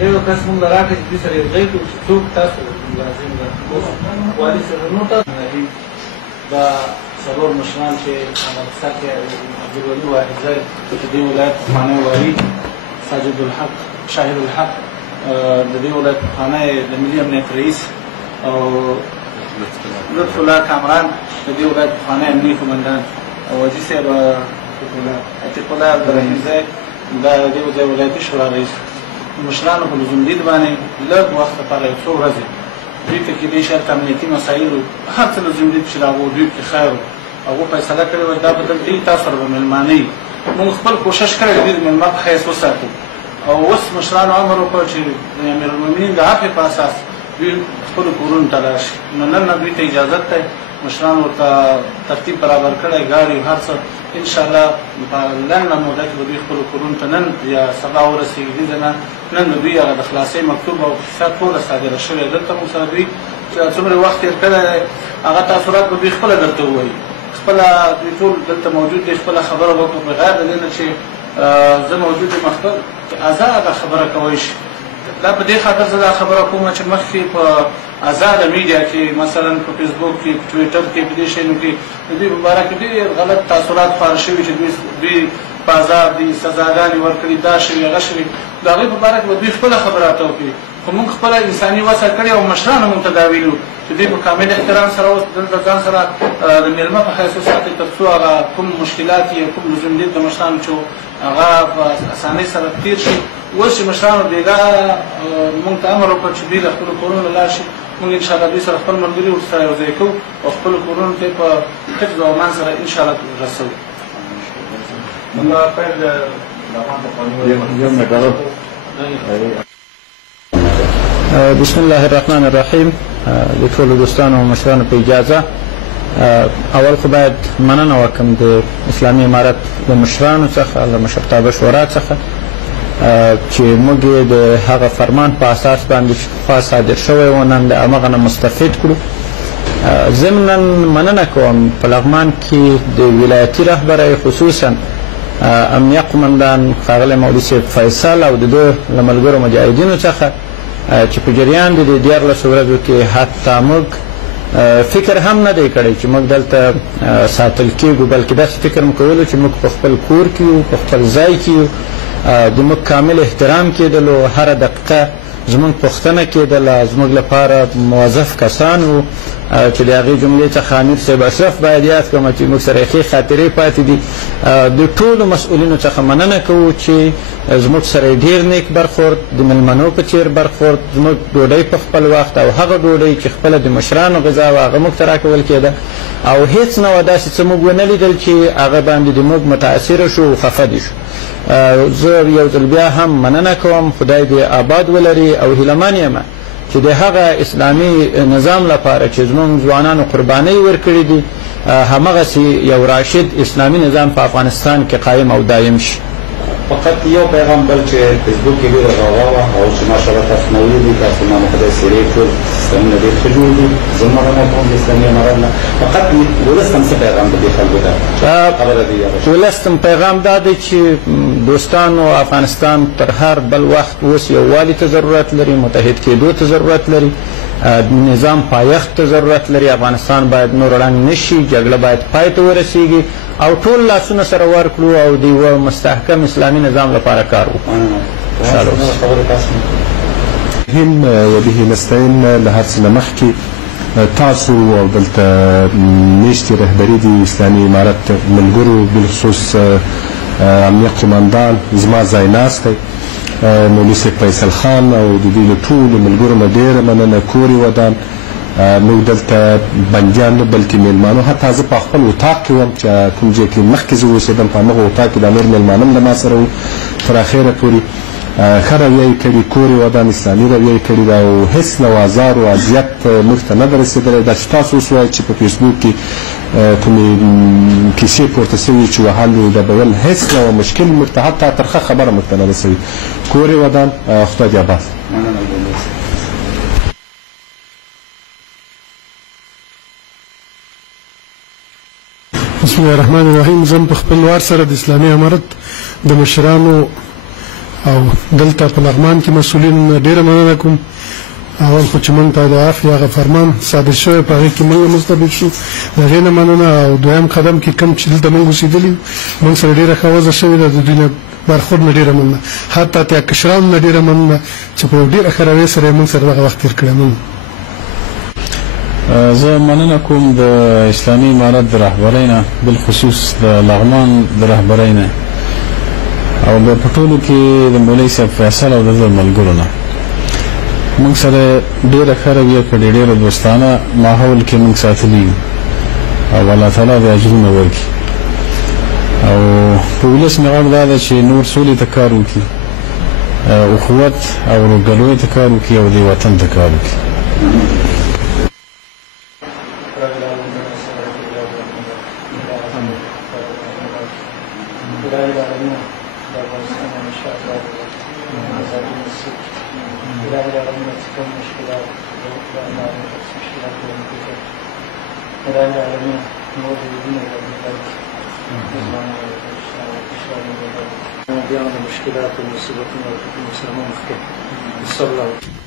یو کس مونږ راکړي چې دوی سره یو ځای کړو چې څوک تاسو لازم ده والي سره نو تاسو دا څلور مشران چې امرتسر کې عبدالولي واحدزی د دې ولایت پخوانی والي ساجد الحق شاهد الحق د دې ولایت پخوانی د ملي امنیت رئیس او لطف الله کامران د دې ولایت پخوانی امني قمندان او حاجي صاحب عتیق الله عبدالرحیمزی دا د دې ولایتي شورا رئیس مشرانو په لزومدید باندې لږ وخت لپاره یو څو ورځې دوی ته کېدای شي هلته امنیتي مسایلو هر څه لزومدید چې د هغو دوی کې خیر و هغو فیصله کړې وه دا به دلته وي تاسو سره به مېلمانه وي موږ خپل کوشش کړی دوی د مېلمه په حیث وساتو او اوس مشرانو امر وکړ چې د امیرالمؤمنین د عفوې په اساس دوی خپلو کورونو ته لاړ شي نو نن نه دوی ته اجازت دی مشران ورته ترتیب برابر کړی ګاډي هر څه انشاءالله په لنډه موده کې به دوی خپلو کورونو ته نن یا سبا ورسېږي دې ځای نه نن د دوی هغه د خلاصۍ مکتوب او کیسه ټوله صادره شوې دلته موږ سره دوی چې څومره وخت تېر کړی دی هغه تاثرات به دوی خپله درته ووایي خپله دوی ټول دلته موجود دی خپله خبره وکړو بغیر د دې نه چې زه موجود یم خپل ازاده خبره کوی شي دا په دې خاطر زه دا خبره کوم چې مخکې په ازاده میډیا کې مثلا په فیسبوک کې په ټویټر کې په دې شیانو کې د دوی په باره کې ډېر غلط تاثرات خپاره شوي چې دوی په ازاد دي سزاګانې ورکړي دا شوي هغه شوي د هغوی په باره کې به دوی خپله خبرات وکړي خو موږ خپله انساني وسه کړې او مشرانو موږ ته دا ویلي وو چې دوی په کامل احترام سره اوس دلته ځان سره د مېلمه په حیث وساتئ تر څو هغه کوم مشکلات یا کوم لزومدید د مشرانو چې هغه په اسانۍ سره تېر شي اوس چې مشرانو بېګا موږ ته امر وکړ چې دوی له خپلو کورونو لاړ شي موږ انشاءالله دوی سره خپل ملګري ورسره یو ځای کوو او خپلو کورونو ته په حفظ او امان سره انشاءالله رسوو بسم الله الرحمن الرحیم د ټولو دوستانو او مشرانو په اجازه اول خو باید مننه وکړم د اسلامي امارت د مشرانو څخه له مشرتابه شورا څخه چې موږ د هغه فرمان په اساس باندې چې پخوا صادر شوی و نن د همغه نه مستفید کړو ضمنا مننه کوم په لغمان کې د ولایتي رهبرۍ خصوصا امنیه قمندان ښاغلی مولوي صاحب فیصل او د ده له ملګرو مجاهدینو څخه چې په جریان د دې 14 ورځو کې حتی موږ فکر هم نه دی کړی چې موږ دلته ساتل کېږو بلکې داسې فکر مو کولو چې موږ په خپل کور کې یو په خپل ځای کې یو د موږ کامل احترام کېدلو هره دقیقه زموږ پوښتنه کېدله زموږ لپاره موظف کسان وو چې د هغې جملې څخه امیر صاحب اشرف باید یاد کړم چې موږ سره یې ښې خاطرې پاتې دي د ټولو مسؤلینو څخه مننه کوو چې زموږ سره یې ډېر نیک برخورد د مېلمنو په څېر برخورد زموږ ډوډۍ په خپل وخت او هغه ډوډۍ چې خپله د مشرانو غذا وه هغه موږ ته راکول کېده او هېڅ نه وه داسې څه موږ ونه لیدل چې هغه باندې د موږ متاثره شو او خفه دي شو زه یو ځل بیا هم مننه کوم خدای دې آباد ولري او هیلهمن یم چې د هغه اسلامي نظام لپاره چې زموږ ځوانانو قربانۍ ورکړي دي همغسې یو راشد اسلامي نظام په افغانستان کې قایم او دایم شي فقط یو پیغام بل چې فیسبوک کې ډېره غوغا وه او چې ماشاءالله تاسو نه ولیدئ تاسو ما خدای سیرې ټول سیستمونه ډېر ښه جوړ دي زه مننه کوم د اسلامي امارت نه فقط ولستم څه پیغام د دې خلکو ته خبره دی ولستم پیغام دا دی چې دوستانو افغانستان تر هر بل وخت اوس یووالي ته ضرورت لري متحد کېدو ته ضرورت لري نظام پایښت ته ضرورت لري افغانستان باید نور ړنګ نه شي جګړه باید پای ته ورسیږي او ټول لاسونه سره ورکړو او د یوه مستحکم اسلامي نظام لپاره کار وکړو وبه نستعين له هر څه نه مخکې تاسو او دلته میشتې رهبري دي اسلامي امارت ملګرو بالخصوص امنیه قمندان زما ځای ناست دی مولوي صاحب فیصل خان او د دوی له ټولو ملګرو نه ډېره مننه کور یې ودان موږ دلته بندیان نه بلکې میلمانو حتی زه په خپل اطاق کې وم چې کوم ځای کې مخکې زه اوسېدم په همغه اطاق کې دا نور میلمانه هم له ما سره وو تر اخره پورې ښه رویه یې کړې کور یې ودان اسلامي رویه یې کړې ده او هېڅ نوازار او اذیت موږ ته نه ده رسېدلی دا چې تاسو اوس وایئ چې په فیسبوک کې کومې کیسې پورته شوي چې وهل یې ډبول هېڅ ډول مشکل موږ ته حتی ترخه خبره موږ ته نه رسوي. کور یې ودان، خدای دې آباد. بسم الله الرحمن الرحیم. زم په خپل وار سره د اسلامي امارت د مشرانو او دلته په لغمان کې مسؤلین ډیره مننه کوم. اول خو چې موږ ته د عفو هغه فرمان صادر شوی په هغې کې موږ مستفید شو، د هغې نه مننه. او دویم قدم کې کوم چې دلته موږ اوسېدلي موږ سره ډېره ښه وضع شوې ده، د دوی نه برخورد نه ډېره مننه، حتی اتیا کشرانو نه ډېره مننه چې په ډېره ښه رویې سره یې موږ سره دغه وخت تېر کړی. مننه. زه مننه کوم د اسلامي امارت د رهبرۍ نه، بالخصوص د لغمان د رهبرۍ نه او بیا په ټولو کې د مولوي صاحب فیصل او د ده ملګرو نه. موږ سره ډېره ښه رویه کړې، ډېره دوستانه ماحول کې موږ ساتلي یو او الله تعالی دې اجرونه ورکړي. او په ولس مې غږ دا ده چې نور سولې ته کار وکړي، اخوت او ورورګلوۍ ته کار وکړي او دې وطن ته کار وکړي. مشكلات ومصيبات المسلمين في الصلاة.